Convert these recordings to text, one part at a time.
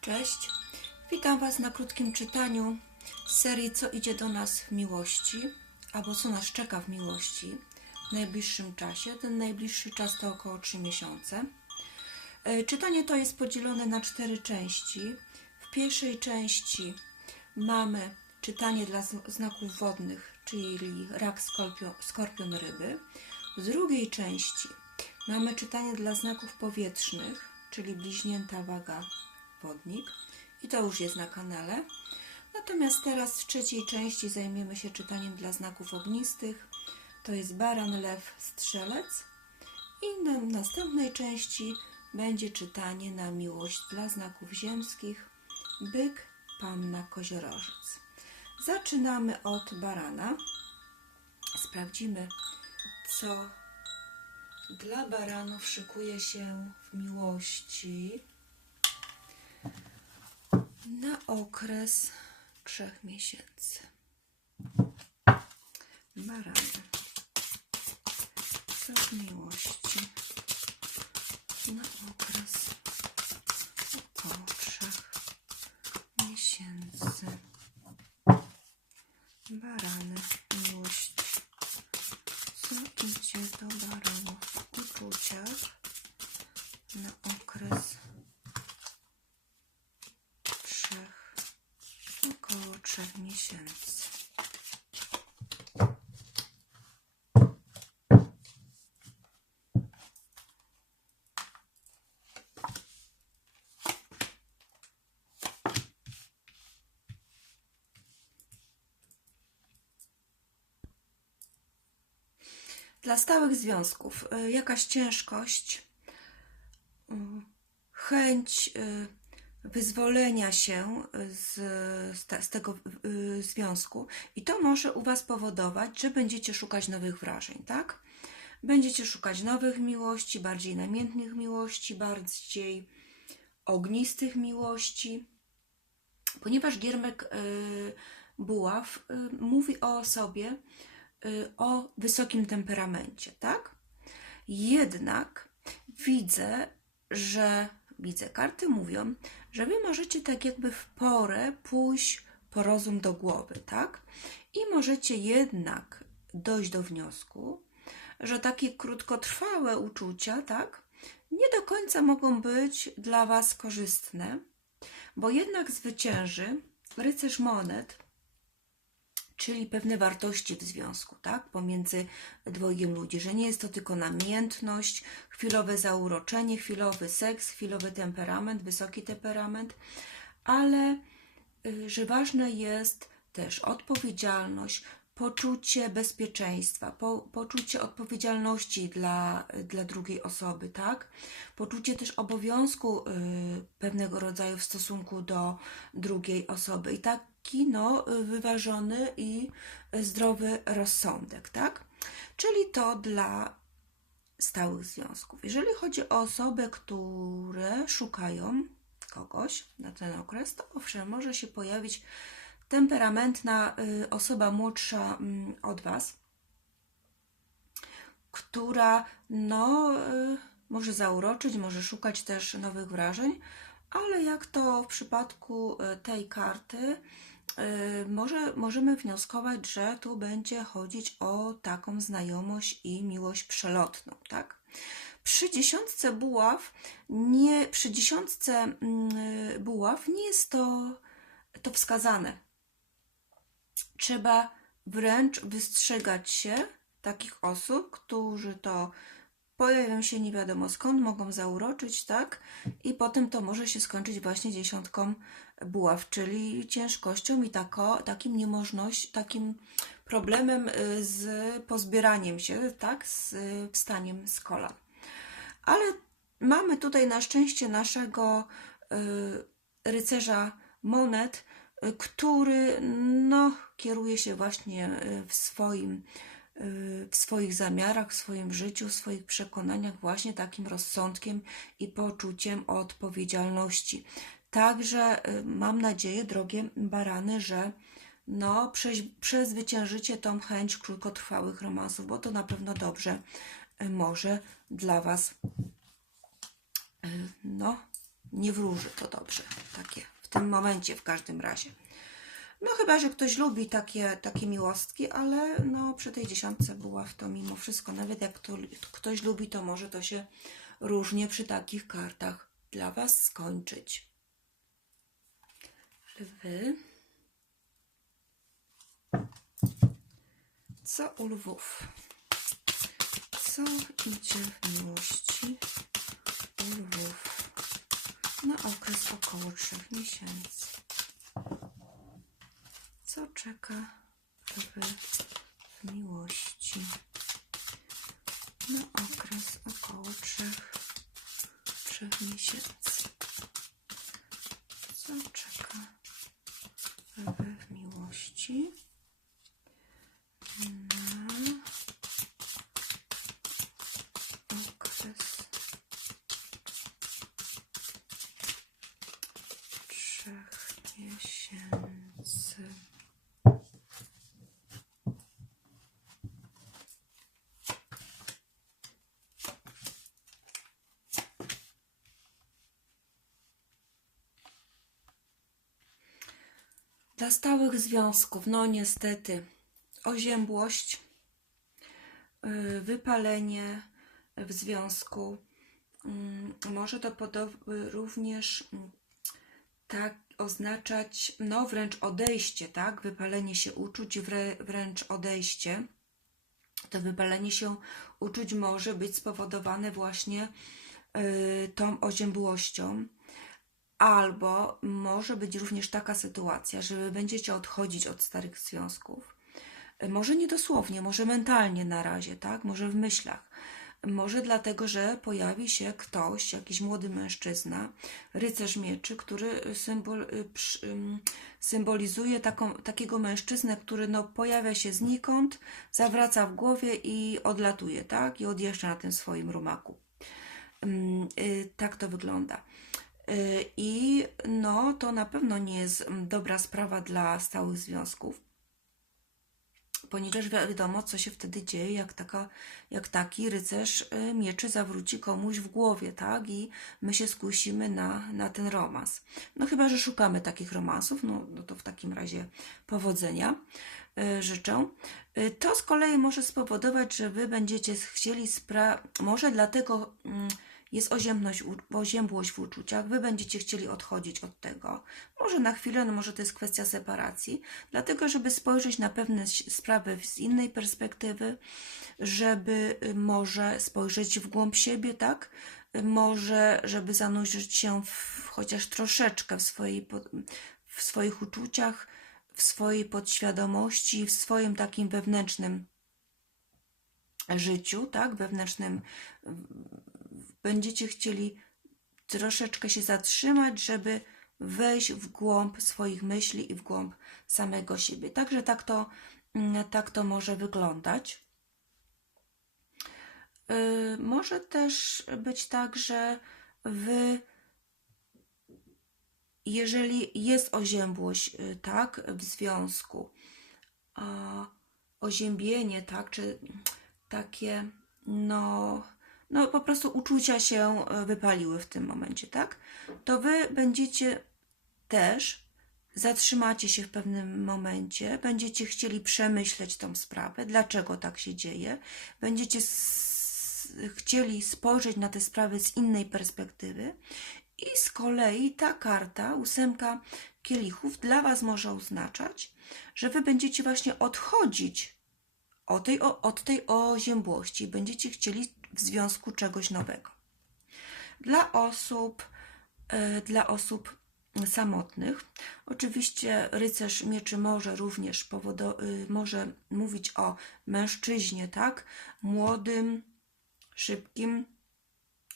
Cześć, witam Was na krótkim czytaniu serii Co idzie do nas w miłości, albo co nas czeka w miłości w najbliższym czasie. Ten najbliższy czas to około 3 miesiące. E, Czytanie to jest podzielone na cztery części. W pierwszej części mamy czytanie dla znaków wodnych, czyli rak, skorpion, skorpion ryby. W drugiej części mamy czytanie dla znaków powietrznych, czyli bliźnięta waga wodnik. I to już jest na kanale. Natomiast teraz w trzeciej części zajmiemy się czytaniem dla znaków ognistych. To jest baran, lew, strzelec. I na następnej części będzie czytanie na miłość dla znaków ziemskich byk, panna, koziorożec. Zaczynamy od barana. Sprawdzimy, co dla baranów szykuje się w miłości na okres trzech miesięcy. Barany. W miłości na okres około trzech miesięcy. Barany. Miłość. Co idzie do baranów w uczuciach na okres trzech, około trzech miesięcy. Dla stałych związków y, jakaś ciężkość, y, chęć y, wyzwolenia się z, z, te, z tego związku i to może u Was powodować, że będziecie szukać nowych wrażeń, tak? Będziecie szukać nowych miłości, bardziej namiętnych miłości, bardziej ognistych miłości, ponieważ Giermek Buław mówi o sobie o wysokim temperamencie, tak? Jednak widzę, że widzę, karty mówią, że wy możecie tak jakby w porę pójść po rozum do głowy, tak? I możecie jednak dojść do wniosku, że takie krótkotrwałe uczucia, tak? Nie do końca mogą być dla was korzystne, bo jednak zwycięży rycerz monet, czyli pewne wartości w związku, tak? Pomiędzy dwojgiem ludzi, że nie jest to tylko namiętność, chwilowe zauroczenie, chwilowy seks, chwilowy temperament, wysoki temperament, ale y, że ważne jest też odpowiedzialność, poczucie bezpieczeństwa, po, poczucie odpowiedzialności dla, dla drugiej osoby, tak? Poczucie też obowiązku y, pewnego rodzaju w stosunku do drugiej osoby i taki no, wyważony i zdrowy rozsądek, tak? Czyli to dla stałych związków. Jeżeli chodzi o osoby, które szukają kogoś na ten okres, to owszem, może się pojawić temperamentna y, osoba młodsza mm, od Was, która no, y, może zauroczyć, może szukać też nowych wrażeń, ale jak to w przypadku y, tej karty, może, możemy wnioskować, że tu będzie chodzić o taką znajomość i miłość przelotną, tak? Przy dziesiątce buław, nie, przy dziesiątce mm, buław nie jest to, to wskazane. Trzeba wręcz wystrzegać się takich osób, którzy to pojawią się nie wiadomo skąd, mogą zauroczyć, tak? I potem to może się skończyć właśnie dziesiątką buław, czyli ciężkością i tako, takim niemożność, takim problemem y, z pozbieraniem się, tak? Z y, wstaniem z kolan. Ale mamy tutaj na szczęście naszego y, rycerza monet, który no, kieruje się właśnie y, w swoim y, w swoich zamiarach, w swoim życiu, w swoich przekonaniach właśnie takim rozsądkiem i poczuciem odpowiedzialności. Także y, mam nadzieję, drogie barany, że no, przezwyciężycie tą chęć krótkotrwałych romansów, bo to na pewno dobrze może dla Was no, nie wróży to dobrze. Takie w tym momencie w każdym razie. No chyba, że ktoś lubi takie, takie miłostki, ale no przy tej dziesiątce była w to mimo wszystko. Nawet jak to, ktoś lubi, to może to się różnie przy takich kartach dla Was skończyć. Lwy. Co u lwów? Co idzie w miłości u lwów na okres około trzech miesięcy? Czeka lwy w miłości na okres około trzech, trzech miesięcy? Co czeka lwy w miłości na okres trzech miesięcy. Dla stałych związków, no niestety, oziębłość, y, wypalenie w związku. Mm, Może to również mm, tak oznaczać, no wręcz odejście, tak? Wypalenie się uczuć, wrę- wręcz odejście. To wypalenie się uczuć może być spowodowane właśnie y, tą oziębłością. Albo może być również taka sytuacja, że wy będziecie odchodzić od starych związków. Może nie dosłownie, może mentalnie na razie, tak? Może w myślach. Może dlatego, że pojawi się ktoś, jakiś młody mężczyzna, rycerz mieczy, który symbol, y, symbolizuje taką, takiego mężczyznę, który no, pojawia się znikąd, zawraca w głowie i odlatuje, tak? I odjeżdża na tym swoim rumaku. Y, Tak to wygląda. Y, I no, to na pewno nie jest mm, dobra sprawa dla stałych związków, ponieważ wi- wiadomo, co się wtedy dzieje, jak, taka, jak taki rycerz y, mieczy zawróci komuś w głowie, tak? I my się skusimy na, na ten romans. No chyba, że szukamy takich romansów, no, no to w takim razie powodzenia y, życzę. To z kolei może spowodować, że wy będziecie chcieli spra... Może dlatego mm, jest oziębność, oziębłość w uczuciach, wy będziecie chcieli odchodzić od tego. Może na chwilę, no może to jest kwestia separacji, dlatego żeby spojrzeć na pewne sprawy z innej perspektywy, żeby y, może spojrzeć w głąb siebie, tak? Y, Może, żeby zanurzyć się w, chociaż troszeczkę w, swojej, w swoich uczuciach, w swojej podświadomości, w swoim takim wewnętrznym życiu, tak? Wewnętrznym będziecie chcieli troszeczkę się zatrzymać, żeby wejść w głąb swoich myśli i w głąb samego siebie. Także tak to, mm, tak to może wyglądać. Yy, Może też być tak, że wy, jeżeli jest oziębłość, yy, tak, w związku, a oziębienie, tak, czy takie, no, no po prostu uczucia się e, wypaliły w tym momencie, tak? To wy będziecie też, zatrzymacie się w pewnym momencie, będziecie chcieli przemyśleć tą sprawę, dlaczego tak się dzieje, będziecie chcieli spojrzeć na te sprawy z innej perspektywy i z kolei ta karta, ósemka kielichów, dla Was może oznaczać, że Wy będziecie właśnie odchodzić o tej, o, od tej oziębłości. Będziecie chcieli w związku czegoś nowego. Dla osób, e, dla osób samotnych, oczywiście rycerz mieczy może również powodo, y, może mówić o mężczyźnie, tak? Młodym, szybkim,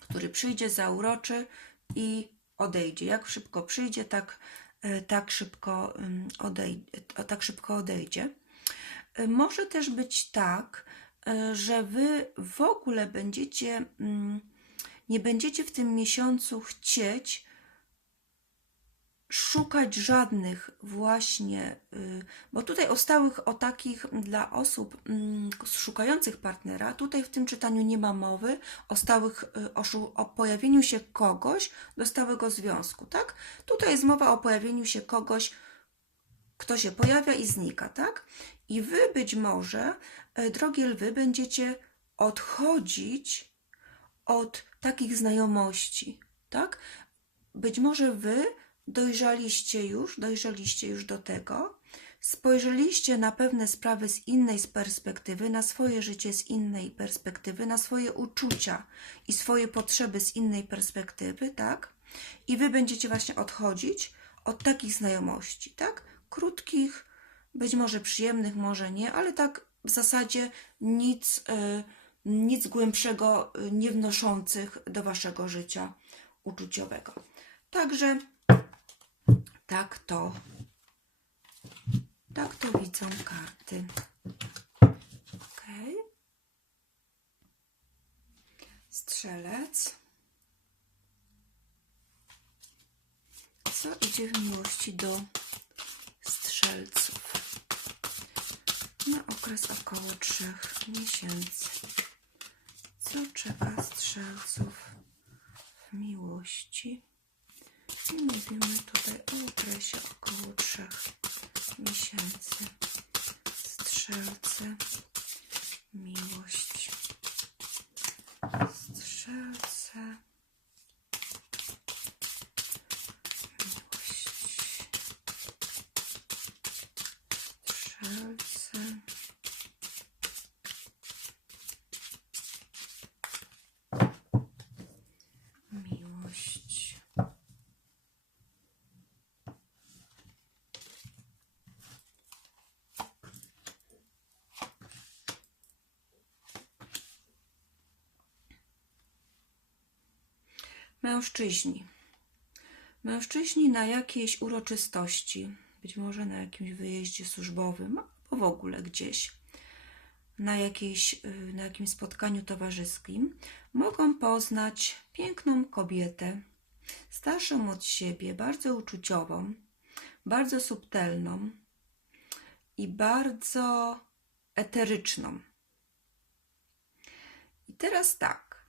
który przyjdzie, zauroczy i odejdzie. Jak szybko przyjdzie, tak, e, tak, szybko, ym, odejdzie, tak szybko odejdzie. Y, Może też być tak, y, że wy w ogóle będziecie, mm, nie będziecie w tym miesiącu chcieć szukać żadnych właśnie, y, bo tutaj o stałych, o takich dla osób mm, szukających partnera, tutaj w tym czytaniu nie ma mowy o stałych, y, o, o pojawieniu się kogoś do stałego związku, tak? Tutaj jest mowa o pojawieniu się kogoś, kto się pojawia i znika, tak? I wy być może, e, drogie lwy, będziecie odchodzić od takich znajomości, tak? Być może wy dojrzaliście już, dojrzeliście już do tego, spojrzeliście na pewne sprawy z innej perspektywy, na swoje życie z innej perspektywy, na swoje uczucia i swoje potrzeby z innej perspektywy, tak? I wy będziecie właśnie odchodzić od takich znajomości, tak? Krótkich, być może przyjemnych, może nie, ale tak w zasadzie nic, y, nic głębszego y, nie wnoszących do waszego życia uczuciowego. Także tak to, tak to widzą karty. Ok. Strzelec. Co idzie w miłości do strzelców? Na okres około trzech miesięcy. Co czeka strzelców w miłości? I mówimy tutaj o okresie około trzech miesięcy. Strzelce, miłość. Strzelce, miłość. Strzelce. Miłość. Mężczyźni. Mężczyźni na jakiejś uroczystości, być może na jakimś wyjeździe służbowym, albo w ogóle gdzieś, na, jakiejś, y, na jakimś spotkaniu towarzyskim, mogą poznać piękną kobietę, starszą od siebie, bardzo uczuciową, bardzo subtelną i bardzo eteryczną. I teraz tak.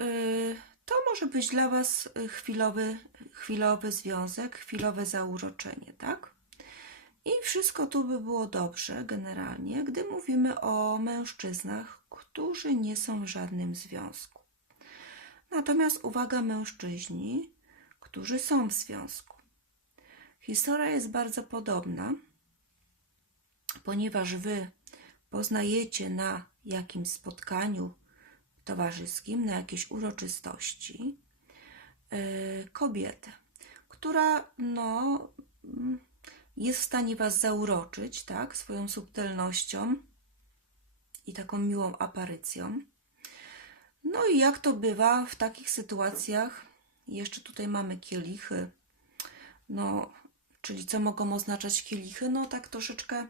Y, To może być dla Was y, chwilowy, chwilowy związek, chwilowe zauroczenie, tak? I wszystko tu by było dobrze generalnie, gdy mówimy o mężczyznach, którzy nie są w żadnym związku. Natomiast uwaga, mężczyźni, którzy są w związku. Historia jest bardzo podobna, ponieważ Wy poznajecie na jakimś spotkaniu towarzyskim, na jakiejś uroczystości yy, kobietę, która no, mm, jest w stanie Was zauroczyć, tak, swoją subtelnością i taką miłą aparycją. No i jak to bywa w takich sytuacjach, jeszcze tutaj mamy kielichy, no, czyli co mogą oznaczać kielichy? No tak troszeczkę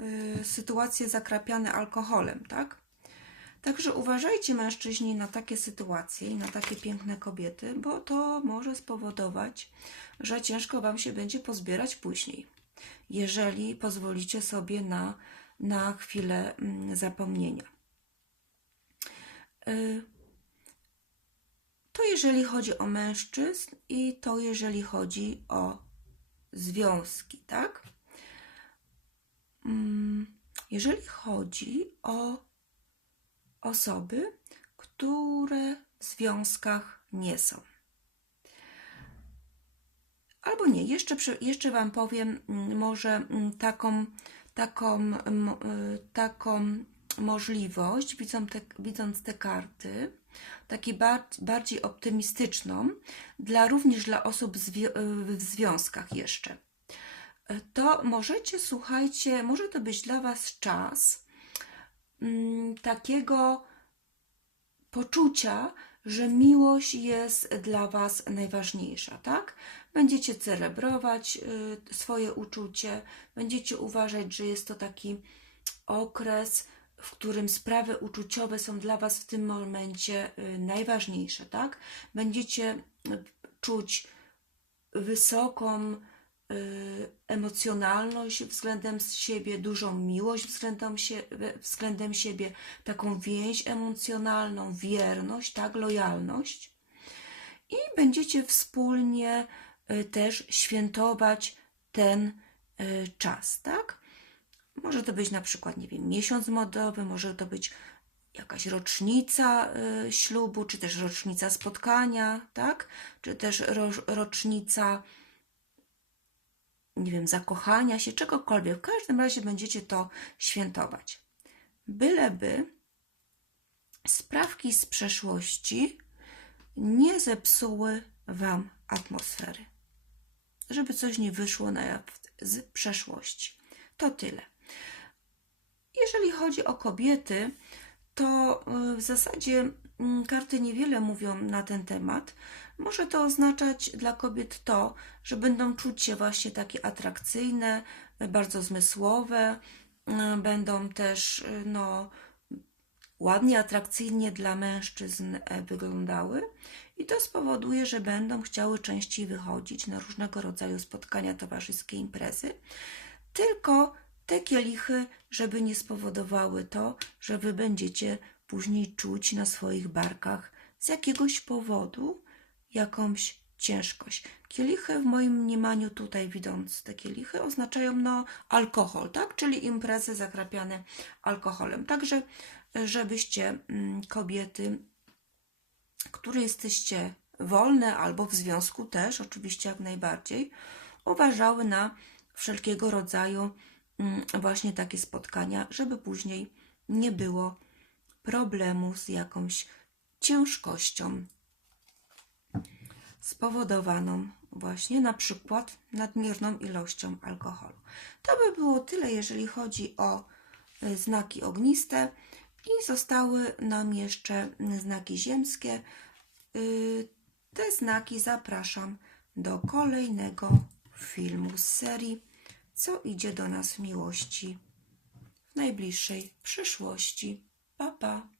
y, sytuacje zakrapiane alkoholem, tak? Także uważajcie mężczyźni na takie sytuacje i na takie piękne kobiety, bo to może spowodować, że ciężko Wam się będzie pozbierać później, jeżeli pozwolicie sobie na, na chwilę mm, zapomnienia. Y, To jeżeli chodzi o mężczyzn i to jeżeli chodzi o związki, tak? Mm, Jeżeli chodzi o osoby, które w związkach nie są. Albo nie, jeszcze, jeszcze Wam powiem mm, może mm, taką, taką, mm, y, taką możliwość, widząc te, widząc te karty, takiej bar- bardziej optymistyczną, dla, również dla osób zwi- y, w związkach jeszcze. Y, To możecie, słuchajcie, może to być dla Was czas, takiego poczucia, że miłość jest dla Was najważniejsza, tak? Będziecie celebrować y, swoje uczucie, będziecie uważać, że jest to taki okres, w którym sprawy uczuciowe są dla Was w tym momencie y, najważniejsze, tak? Będziecie y, czuć wysoką emocjonalność względem siebie, dużą miłość względem, sie, względem siebie, taką więź emocjonalną, wierność, tak, lojalność. I będziecie wspólnie y, też świętować ten y, czas, tak? Może to być na przykład, nie wiem, miesiąc modowy, może to być jakaś rocznica y, ślubu, czy też rocznica spotkania, tak? Czy też ro, rocznica, nie wiem, zakochania się, czegokolwiek. W każdym razie będziecie to świętować. Byleby sprawki z przeszłości nie zepsuły Wam atmosfery. Żeby coś nie wyszło na jaw z przeszłości. To tyle. Jeżeli chodzi o kobiety, to y, w zasadzie mm, karty niewiele mówią na ten temat. Może to oznaczać dla kobiet to, że będą czuć się właśnie takie atrakcyjne, bardzo zmysłowe, y, będą też y, no, ładnie, atrakcyjnie dla mężczyzn e, wyglądały i to spowoduje, że będą chciały częściej wychodzić na różnego rodzaju spotkania towarzyskie, imprezy. Tylko te kielichy, żeby nie spowodowały to, że wy będziecie później czuć na swoich barkach z jakiegoś powodu jakąś ciężkość. Kielichy w moim mniemaniu tutaj widząc te kielichy oznaczają no alkohol, tak? Czyli imprezy zakrapiane alkoholem. Także żebyście mm, kobiety, które jesteście wolne albo w związku też, oczywiście jak najbardziej, uważały na wszelkiego rodzaju mm, właśnie takie spotkania, żeby później nie było problemu z jakąś ciężkością spowodowaną właśnie na przykład nadmierną ilością alkoholu. To by było tyle, jeżeli chodzi o y, znaki ogniste i zostały nam jeszcze znaki ziemskie. Y, Te znaki zapraszam do kolejnego filmu z serii, co idzie do nas miłości w najbliższej przyszłości. Pa, pa.